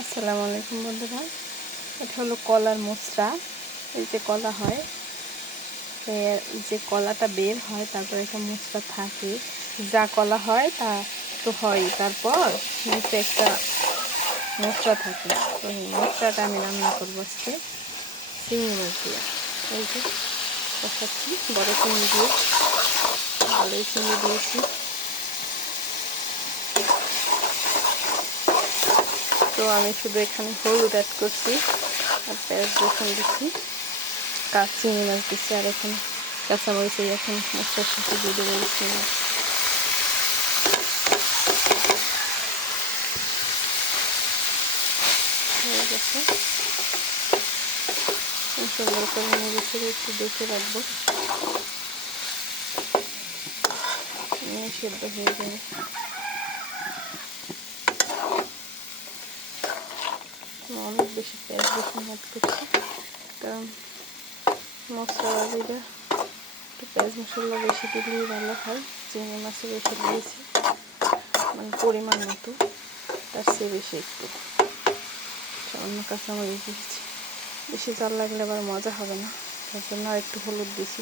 আসসালামু আলাইকুম বন্ধুরা, এটা হলো কলার মোচড়া। এই যে কলা হয়, এর যে কলাটা বের হয় তারপর একটা মোচড়া থাকে। যা কলা হয় তা তো হয়, তারপর নিচে একটা মোচড়া থাকে। তো এই মোচড়াটা আমি রান্না করবো আজকে চিংড়ি মাছ দিয়ে। এই যে কষাচ্ছি বড় চিংড়ি দিয়ে, ভালোই চিংড়ি দিয়েছি। তো আমি শুধু এখানে হলুদ অ্যাড করছি আর পেঁয়াজ রসুন দিচ্ছি, চিংড়ি মাছ দিচ্ছি, আর এখন কাঁচামরিচ এখন মশলার সাথে দিয়ে দেবো চিংড়ি মাছ। হয়ে গেছে, সুন্দর করে মরিচের একটু দেখে রাখবো, সেদ্ধ হয়ে যাবে। অনেক বেশি পেঁয়াজ রসুন অ্যাড করছি, কারণ মশলা দিলে একটু পেঁয়াজ মশলা বেশি দিলেই ভালো হয়। চিংড়ি মাছে বেশি দিয়েছি, মানে পরিমাণ মতো, তার চেয়ে বেশি একটু সামান্য কাঁচামরিচ দিয়েছি। বেশি জাল লাগলে আবার মজা হবে না, তার জন্য আর একটু হলুদ দিয়েছি।